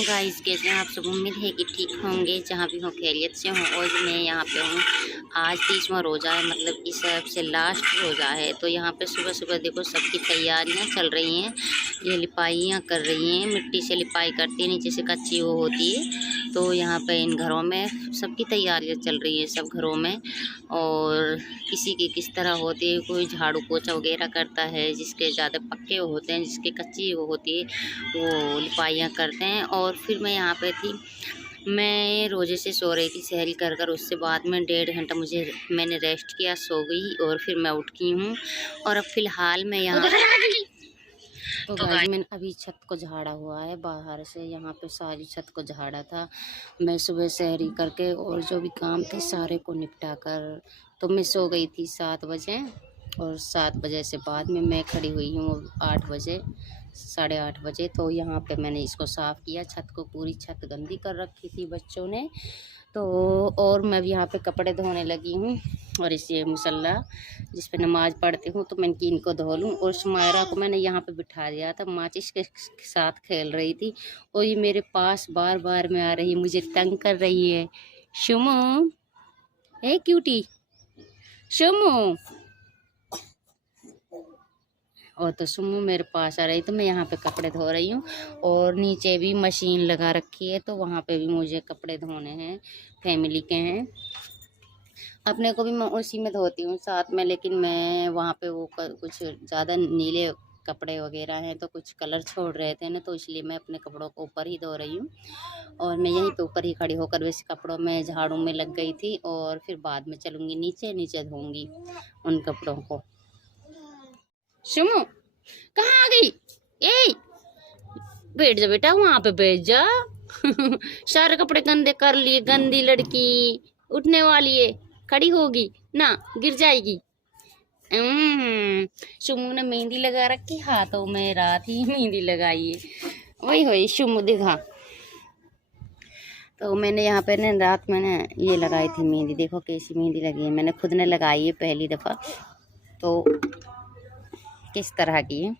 Guys, कैसे हैं आप सब? उम्मीद है कि ठीक होंगे, जहाँ भी हो खैरियत से हों। और मैं यहाँ पे हूँ, आज 30वां रोज़ा है, मतलब कि सबसे लास्ट रोज़ा है। तो यहाँ पे सुबह सुबह देखो सबकी तैयारियाँ चल रही हैं। ये लिपाइयाँ कर रही हैं, मिट्टी से लिपाई करती है, नीचे से कच्ची वो होती है। तो यहाँ पे इन घरों में सबकी तैयारियाँ चल रही हैं, सब घरों में। और किसी की किस तरह होती है, कोई झाड़ू पोछा वगैरह करता है, जिसके ज़्यादा पक्के होते हैं, जिसके कच्ची वो होती है, वो लिपाइयाँ करते हैं। और फिर मैं यहाँ पे थी, मैं रोजे से सो रही थी सहरी कर कर। उससे बाद में 1.5 घंटा मैंने रेस्ट किया, सो गई और फिर मैं उठ गई हूँ। और अब फ़िलहाल मैं यहाँ तो गाइस मैंने अभी छत को झाड़ा हुआ है बाहर से, यहाँ पे सारी छत को झाड़ा था। मैं सुबह सहरी करके और जो भी काम थे सारे को निपटा कर तो मैं सो गई थी 7 बजे। और 7 बजे से बाद में मैं खड़ी हुई हूँ 8 बजे, 8:30 बजे। तो यहाँ पे मैंने इसको साफ़ किया, छत को, पूरी छत गंदी कर रखी थी बच्चों ने। तो और मैं भी यहाँ पे कपड़े धोने लगी हूँ। और इसे मुसल्ला जिस पे नमाज़ पढ़ती हूँ, तो मैंने कि इनको धो लूँ। और शुमायरा को मैंने यहाँ पे बिठा दिया था, माचिस के साथ खेल रही थी और ये मेरे पास बार बार में आ रही, मुझे तंग कर रही है। शुमू, ए क्यूटी, शुमू। और तो सुमू मेरे पास आ रही, तो मैं यहाँ पे कपड़े धो रही हूँ। और नीचे भी मशीन लगा रखी है, तो वहाँ पे भी मुझे कपड़े धोने हैं, फैमिली के हैं। अपने को भी मैं उसी में धोती हूँ साथ में, लेकिन मैं वहाँ पे वो कुछ ज़्यादा नीले कपड़े वगैरह हैं, तो कुछ कलर छोड़ रहे थे ना, तो इसलिए मैं अपने कपड़ों को ऊपर ही धो रही हूँ। और मैं यहीं पे ऊपर ही खड़ी होकर वैसे कपड़ों में झाड़ू में लग गई थी। और फिर बाद में चलूँगी नीचे, नीचे धोऊँगी उन कपड़ों को। शुमू कहाँ आ गई? ए बैठ जा बेटा, वहां पे बैठ जा। सारे कपड़े गंदे कर लिए, गंदी लड़की उठने वाली है, खड़ी होगी ना, गिर जाएगी। शुमू ने मेहंदी लगा रखी हाथों में, रात ही मेहंदी लगाई है। वही वही शुमू दिखा। तो मैंने यहाँ पे ना रात मैंने ये लगाई थी मेहंदी, देखो कैसी मेहंदी लगी है, मैंने खुद ने लगाई है पहली दफ़ा। तो किस तरह की है,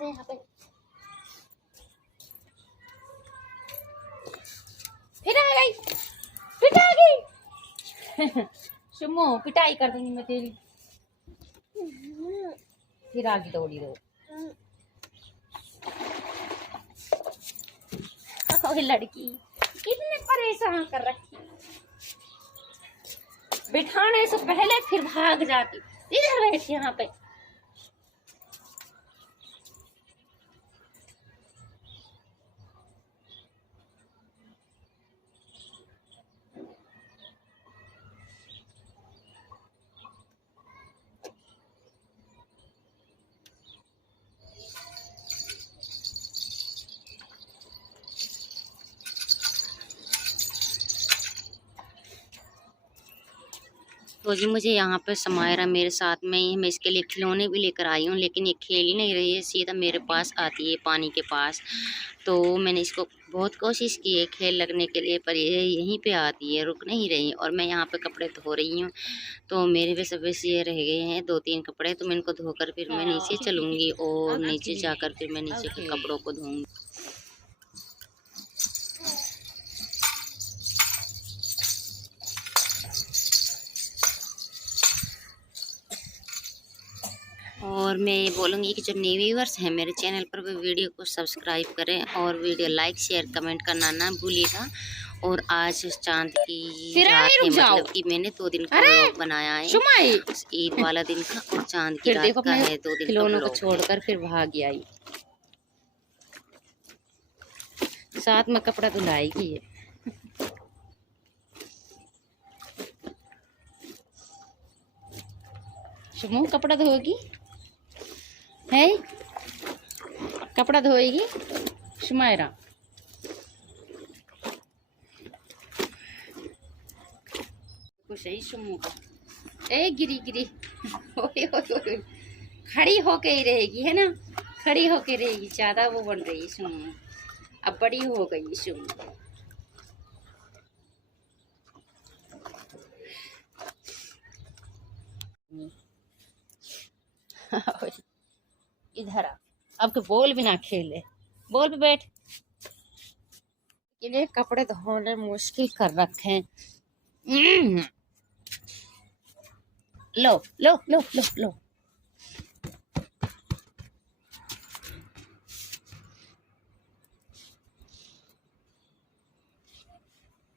यहाँ पे फिर आ गई, फिर आ गई। शुमो पिटाई कर दूंगी मैं तेरी। फिर आगे दौड़ी दो। ओए लड़की कितने परेशान कर रखी, बिठाने से पहले फिर भाग जाती। इधर बैठ यहाँ पे। तो जी मुझे यहाँ पे समायरा मेरे साथ में ही है, मैं इसके लिए खिलौने भी लेकर आई हूँ, लेकिन ये खेल ही नहीं रही है, सीधा मेरे पास आती है पानी के पास। तो मैंने इसको बहुत कोशिश की है खेल लगने के लिए, पर ये यहीं पे आती है, रुक नहीं रही। और मैं यहाँ पे कपड़े धो रही हूँ, तो मेरे भी सब ये रह गए हैं 2-3 कपड़े, तो मैं इनको धोकर फिर मैं नीचे चलूँगी और नीचे जाकर फिर मैं नीचे के कपड़ों को धोऊँगी। और मैं ये बोलूँगी कि जो न्यू व्यूअर्स हैं मेरे चैनल पर, वो वीडियो को सब्सक्राइब करें और वीडियो लाइक शेयर कमेंट करना ना भूलिएगा। और आज चांद की रात है, मतलब कि मैंने 2 दिन का व्लॉग बनाया है, ईद वाला दिन का और चांद की रात का है। 2 दिन खिलौनों को छोड़कर फिर भाग आई, साथ में कपड़ा धुलाएगी है। शुमू कपड़ा धोएगी है, कपड़ा धोएगी शुमायरा। देखो सही सुमू को। ए गिरी गिरी ओए ओए ओए। खड़ी होके ही रहेगी है ना, खड़ी होके रहेगी, ज्यादा वो बन रही है सुमू, अब बड़ी हो गई सुमू। इधर आ, अब के बॉल भी ना खेले, बॉल पे बैठ। इन्हें कपड़े धोने मुश्किल कर रखे हैं। लो लो लो लो लो।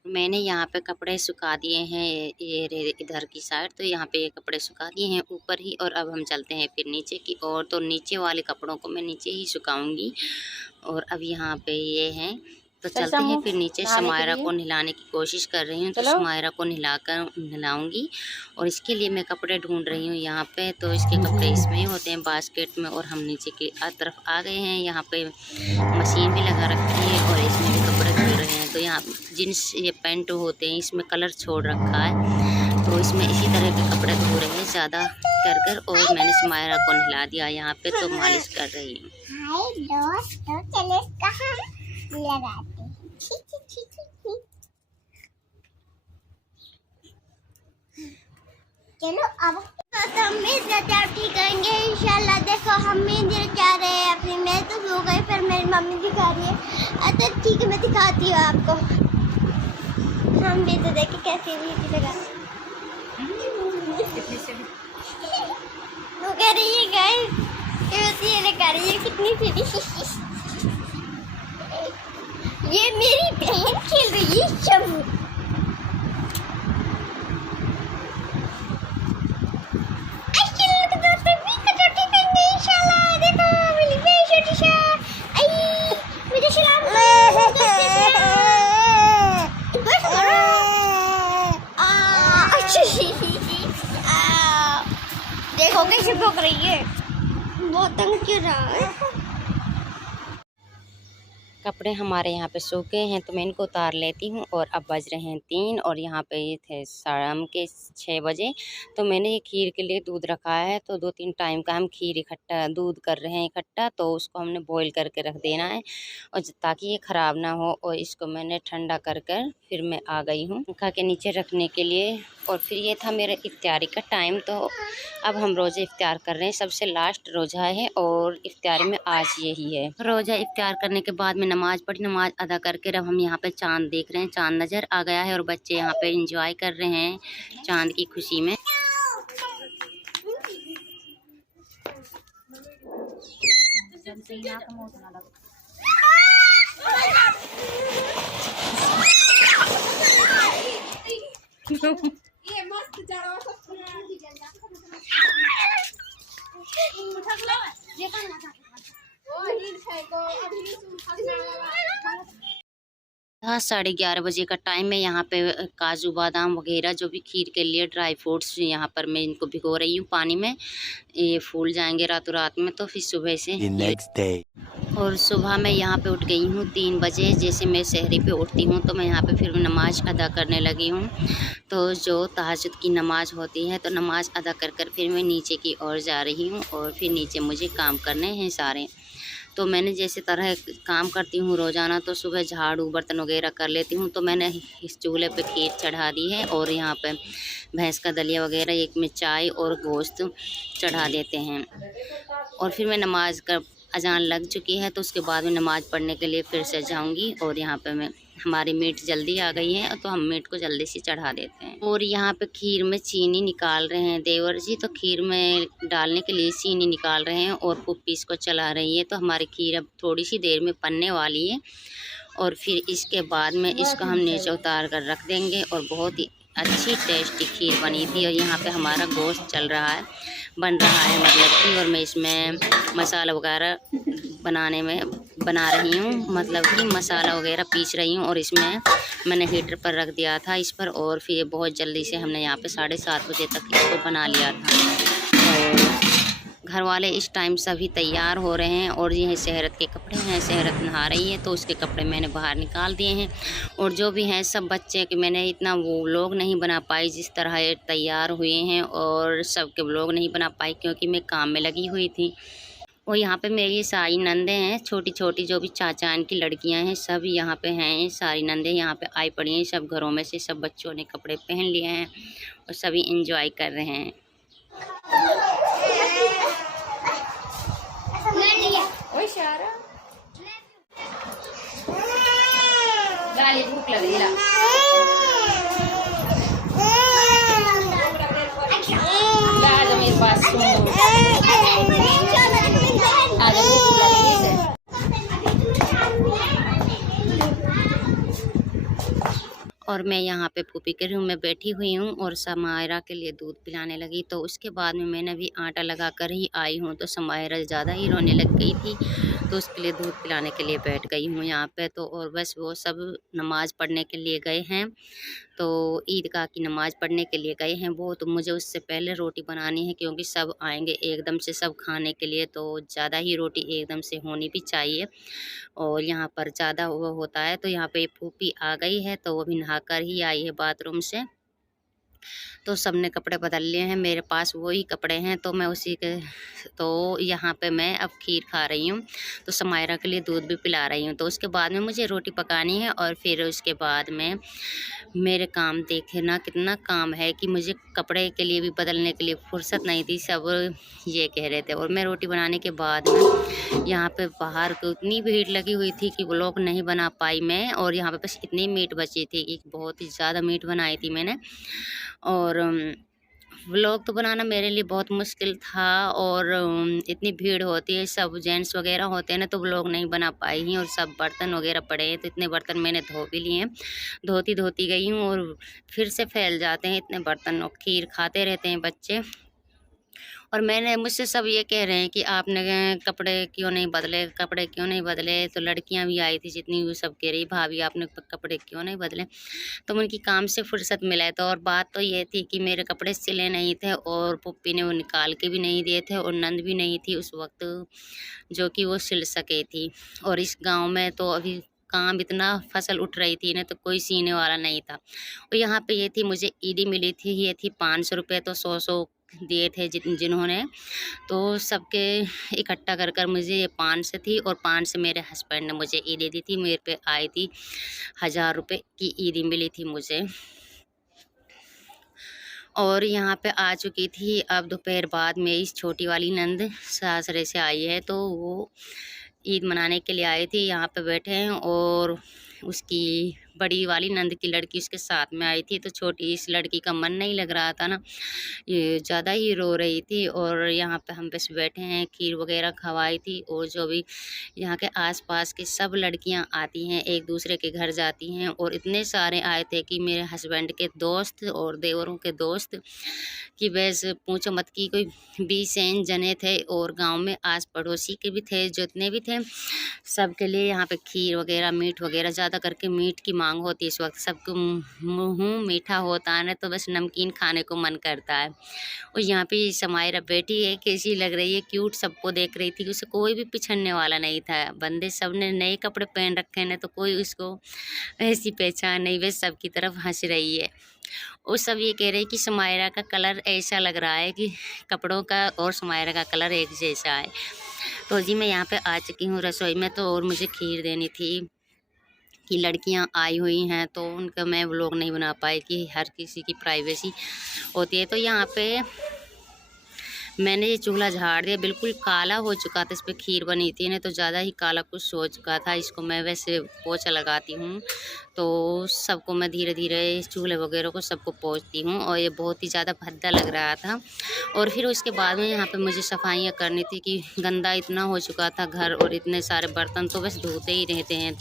मैंने यहाँ पे कपड़े सुखा दिए हैं, ये इधर की साइड, तो यहाँ पे ये कपड़े सुखा दिए हैं ऊपर ही। और अब हम चलते हैं फिर नीचे की ओर, तो नीचे वाले कपड़ों को मैं नीचे ही सुखाऊंगी। और अब यहाँ पे ये हैं, तो चलते हैं फिर नीचे। समायरा को नहलाने की कोशिश कर रही हूँ, तो समायरा को नहलाऊंगी। और इसके लिए मैं कपड़े ढूंढ रही हूँ यहाँ पे, तो इसके कपड़े इसमें ही होते हैं बास्केट में। और हम नीचे की तरफ आ गए हैं, यहाँ पे मशीन भी लगा रखी है और इसमें भी कपड़े धुल रहे हैं। तो यहाँ जींस ये पैंट होते हैं, इसमें कलर छोड़ रखा है, तो इसमें इसी तरह के कपड़े धो रहे हैं ज़्यादा कर। और मैंने समायरा को नहला दिया यहाँ पे, तो मालिश कर रही हूँ। चलो अब तो हम भी ठीक करेंगे इंशाल्लाह। देखो हम भी जा रहे हैं अपनी, मैं तो सो गई, फिर मेरी मम्मी दिखा रही है। अच्छा ठीक है, मैं दिखाती हूँ आपको। हम भी तो देखे कैसे भी लगा वो कह रही है गाइस, ये लगा रही है कितनी फिरी। ये मेरी बहन खेल रही है शम्मू। देखो कैसे भौंक रही है, बहुत तंग क्यों रहा है। कपड़े हमारे यहाँ पे सूखे हैं, तो मैं इनको उतार लेती हूँ। और अब बज रहे हैं 3 और यहाँ पे ये थे शाम के 6 बजे। तो मैंने ये खीर के लिए दूध रखा है, तो 2-3 टाइम का हम खीर इकट्ठा दूध कर रहे हैं इकट्ठा, तो उसको हमने बॉईल करके रख देना है और ताकि ये ख़राब ना हो। और इसको मैंने ठंडा कर फिर मैं आ गई हूँ पंखा के नीचे रखने के लिए। और फिर ये था मेरे इफ्तारी का टाइम, तो अब हम रोज़ा इफ्तार कर रहे हैं। सबसे लास्ट रोज़ा है और इफ्तारी में आज यही है। रोज़ा इफ्तार करने के बाद में नमाज पढ़ी, नमाज अदा करके अब हम यहाँ पे चांद देख रहे हैं। चांद नज़र आ गया है और बच्चे यहाँ पे एंजॉय कर रहे हैं चांद की खुशी में। हाँ 11:30 बजे का टाइम है। यहाँ पे काजू बादाम वगैरह जो भी खीर के लिए ड्राई फ्रूट्स यहाँ पर मैं इनको भिगो रही हूँ पानी में। ये फूल जाएंगे रातों रात में, तो फिर सुबह से और सुबह मैं यहाँ पे उठ गई हूँ 3 बजे। जैसे मैं सहरी पे उठती हूँ तो मैं यहाँ पे फिर नमाज अदा करने लगी हूँ। तो जो तहज्जुद की नमाज होती है, तो नमाज अदा कर फिर मैं नीचे की ओर जा रही हूँ। और फिर नीचे मुझे काम करने हैं सारे। तो मैंने जैसे तरह काम करती हूँ रोज़ाना, तो सुबह झाड़ू बर्तन वगैरह कर लेती हूँ। तो मैंने इस चूल्हे पे खीर चढ़ा दी है और यहाँ पे भैंस का दलिया वगैरह, एक में चाय और गोश्त चढ़ा देते हैं। और फिर मैं नमाज का अजान लग चुकी है, तो उसके बाद में नमाज़ पढ़ने के लिए फिर से जाऊँगी। और यहाँ पे मैं हमारी मीट जल्दी आ गई है, तो हम मीट को जल्दी से चढ़ा देते हैं। और यहाँ पे खीर में चीनी निकाल रहे हैं देवर जी, तो खीर में डालने के लिए चीनी निकाल रहे हैं और पुप्पी इसको चला रही है। तो हमारी खीर अब थोड़ी सी देर में बनने वाली है और फिर इसके बाद में इसको हम नीचे उतार कर रख देंगे। और बहुत ही अच्छी टेस्टी खीर बनी थी। और यहाँ पे हमारा गोश्त चल रहा है, बन रहा है मतलब कि, और मैं इसमें मसाला वगैरह बना रही हूँ, मतलब कि मसाला वगैरह पीस रही हूँ। और इसमें मैंने हीटर पर रख दिया था इस पर, और फिर बहुत जल्दी से हमने यहाँ पे 7:30 बजे तक इसको बना लिया था। और घर वाले इस टाइम सभी तैयार हो रहे हैं और ये शहरत के कपड़े हैं। शहरत नहा रही है तो उसके कपड़े मैंने बाहर निकाल दिए हैं। और जो भी हैं सब बच्चे कि मैंने इतना वो व्लॉग नहीं बना पाई जिस तरह ये तैयार हुए हैं, और सबके व्लॉग नहीं बना पाई क्योंकि मैं काम में लगी हुई थी। और यहाँ पे मेरी सारी नंदे हैं, छोटी छोटी जो भी चाचा इनकी लड़कियां हैं सब यहाँ पे हैं। सारी नंदे यहाँ पे आई पड़ी हैं। सब घरों में से सब बच्चों ने कपड़े पहन लिए हैं और सभी इंजॉय कर रहे हैं। भूख लग रही मेरे पास और मैं यहाँ पे पुपी के रूम में बैठी हुई हूँ और समायरा के लिए दूध पिलाने लगी। तो उसके बाद में मैंने भी आटा लगा कर ही आई हूँ। तो समायरा ज़्यादा ही रोने लग गई थी तो उसके लिए दूध पिलाने के लिए बैठ गई हूँ यहाँ पे। तो और बस वो सब नमाज़ पढ़ने के लिए गए हैं, तो ईदगाह की नमाज़ पढ़ने के लिए गए हैं वो। तो मुझे उससे पहले रोटी बनानी है क्योंकि सब आएंगे एकदम से सब खाने के लिए, तो ज़्यादा ही रोटी एकदम से होनी भी चाहिए। और यहाँ पर ज़्यादा वो होता है। तो यहाँ पे फूफी आ गई है तो वो भी नहाकर ही आई है बाथरूम से। तो सबने कपड़े बदल लिए हैं, मेरे पास वही कपड़े हैं तो मैं उसी के तो यहाँ पे मैं अब खीर खा रही हूँ। तो समायरा के लिए दूध भी पिला रही हूँ। तो उसके बाद में मुझे रोटी पकानी है और फिर उसके बाद में मेरे काम देखे ना कितना काम है कि मुझे कपड़े के लिए भी बदलने के लिए फुर्सत नहीं थी, सब ये कह रहे थे। और मैं रोटी बनाने के बाद में यहाँ पे बाहर को इतनी भीड़ लगी हुई थी कि व्लॉग नहीं बना पाई मैं। और यहाँ पे बस इतनी मीट बची थी कि बहुत ही ज़्यादा मीट बनाई थी मैंने। और व्लॉग तो बनाना मेरे लिए बहुत मुश्किल था। और इतनी भीड़ होती है, सब जेंट्स वगैरह होते हैं ना, तो व्लॉग नहीं बना पाई ही। और सब बर्तन वगैरह पड़े हैं तो इतने बर्तन मैंने धो भी लिए हैं। धोती गई हूँ और फिर से फैल जाते हैं इतने बर्तन। और खीर खाते रहते हैं बच्चे। और मुझसे सब ये कह रहे हैं कि आपने कपड़े क्यों नहीं बदले। तो लड़कियां भी आई थी जितनी, वो सब कह रही भाभी आपने कपड़े क्यों नहीं बदले। तो उनकी काम से फुर्सत मिला। तो और बात तो ये थी कि मेरे कपड़े सिले नहीं थे और पुप्पी ने वो निकाल के भी नहीं दिए थे और नंद भी नहीं थी उस वक्त जो कि वो सिल सके थी। और इस गाँव में तो अभी काम इतना फसल उठ रही थी ना, तो कोई सीने वाला नहीं था। और यहाँ पे ये थी, मुझे ईदी मिली थी, ये थी 500 रुपये। तो 100 दिए थे जिन्होंने, तो सबके इकट्ठा कर मुझे ये 500 थी। और 500 मेरे हस्बैंड ने मुझे ईदी दी थी। मेरे पे आई थी 1000 रुपये की ईदी मिली थी मुझे। और यहाँ पे आ चुकी थी अब दोपहर बाद में इस छोटी वाली नंद सासरे से आई है, तो वो ईद मनाने के लिए आई थी। यहाँ पे बैठे हैं और उसकी बड़ी वाली नंद की लड़की उसके साथ में आई थी। तो छोटी इस लड़की का मन नहीं लग रहा था ना, ये ज़्यादा ही रो रही थी। और यहाँ पे हम बस बैठे हैं, खीर वगैरह खवाई थी। और जो भी यहाँ के आसपास की सब लड़कियाँ आती हैं, एक दूसरे के घर जाती हैं। और इतने सारे आए थे कि मेरे हस्बैंड के दोस्त और देवरों के दोस्त कि बस पूछो मत, कि कोई 20 जने थे। और गांव में आस पड़ोसी के भी थे, जितने भी थे सबके लिए यहाँ पे खीर वगैरह मीठ वगैरह, ज़्यादा करके मीठ की मांग होती है इस वक्त। सबको मुँह मीठा होता है ना, तो बस नमकीन खाने को मन करता है। और यहाँ पे समायरा बैठी है, कैसी लग रही है, क्यूट, सबको देख रही थी। उसे कोई भी पिछड़ने वाला नहीं था। बंदे सब ने नए कपड़े पहन रखे हैं ना, तो कोई उसको ऐसी पहचान नहीं, बस सबकी तरफ हंस रही है। और सब ये कह रहे हैं कि समायरा का कलर ऐसा लग रहा है कि कपड़ों का और समायरा का कलर एक जैसा है। तो जी मैं यहाँ पे आ चुकी हूँ रसोई में। तो और मुझे खीर देनी थी कि लड़कियाँ आई हुई हैं, तो उनका मैं व्लॉग नहीं बना पाई कि हर किसी की प्राइवेसी होती है। तो यहाँ पे मैंने ये चूल्हा झाड़ दिया, बिल्कुल काला हो चुका था। इस पर खीर बनी थी ना, तो ज़्यादा ही काला कुछ हो चुका था। इसको मैं वैसे पोछा लगाती हूँ, तो सबको मैं धीरे धीरे चूल्हे वगैरह को सबको पोंछती हूँ। और ये बहुत ही ज़्यादा भद्दा लग रहा था। और फिर उसके बाद में यहाँ पे मुझे सफाइयाँ करनी थी कि गंदा इतना हो चुका था घर। और इतने सारे बर्तन तो बस धोते ही रहते हैं,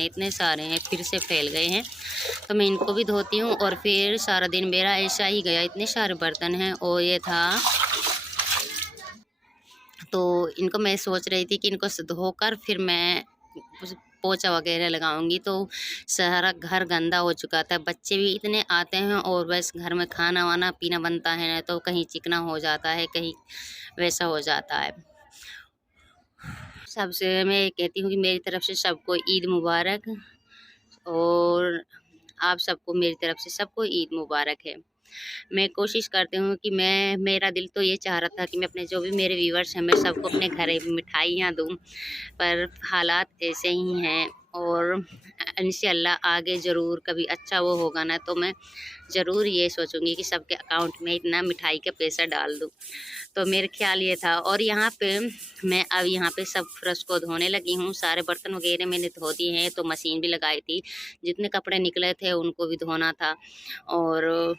इतने सारे हैं, फिर से फैल गए हैं। तो मैं इनको भी धोती हूँ। और फिर सारा दिन मेरा ऐसा ही गया, इतने सारे बर्तन हैं। और ये था, तो इनको मैं सोच रही थी कि इनको धोकर फिर मैं पोछा वगैरह लगाऊंगी तो सारा घर गंदा हो चुका था। बच्चे भी इतने आते हैं और बस घर में खाना वाना पीना बनता है ना, तो कहीं चिकना हो जाता है, कहीं वैसा हो जाता है। सबसे मैं कहती हूँ कि मेरी तरफ से सबको ईद मुबारक, और आप सबको मेरी तरफ से सबको ईद मुबारक है। मैं कोशिश करती हूँ कि मेरा दिल तो ये चाह रहा था कि मैं अपने जो भी मेरे व्यूवर्स हैं, मैं सबको अपने घर मिठाइयाँ दूँ, पर हालात ऐसे ही हैं। और इंशाअल्लाह आगे ज़रूर कभी अच्छा वो होगा ना, तो मैं ज़रूर ये सोचूंगी कि सबके अकाउंट में इतना मिठाई का पैसा डाल दूँ। तो मेरा ख्याल ये था। और यहाँ पे मैं अब यहाँ पे सब फर्श को धोने लगी हूँ। सारे बर्तन वगैरह मैंने धो दिए हैं, तो मशीन भी लगाई थी। जितने कपड़े निकले थे उनको भी धोना था, और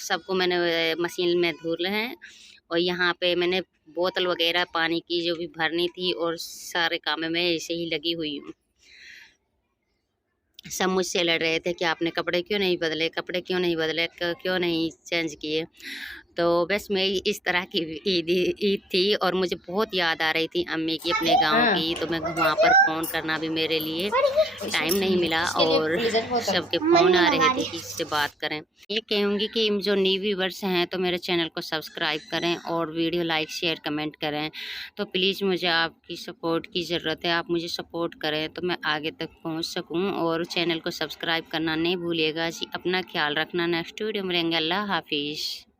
सबको मैंने मशीन में धुल हैं। और यहाँ पे मैंने बोतल वगैरह पानी की जो भी भरनी थी, और सारे काम में मैं ऐसे ही लगी हुई हूँ। सब मुझसे लड़ रहे थे कि आपने कपड़े क्यों नहीं बदले, कपड़े क्यों नहीं बदले, क्यों नहीं चेंज किए। तो बस मैं इस तरह की ईद थी, और मुझे बहुत याद आ रही थी अम्मी की, अपने गांव की। तो मैं वहाँ पर फ़ोन करना भी मेरे लिए टाइम नहीं मिला, और सबके फ़ोन आ रहे थे कि इससे बात करें। ये कहूँगी कि जो न्यू व्यूवर्स हैं तो मेरे चैनल को सब्सक्राइब करें, और वीडियो लाइक शेयर कमेंट करें। तो प्लीज़ मुझे आपकी सपोर्ट की ज़रूरत है, आप मुझे सपोर्ट करें तो मैं आगे तक पहुँच सकूँ। और चैनल को सब्सक्राइब करना नहीं भूलिएगा जी। अपना ख्याल रखना। नेक्स्ट वीडियो में रहेंगे। अल्लाह हाफिज़।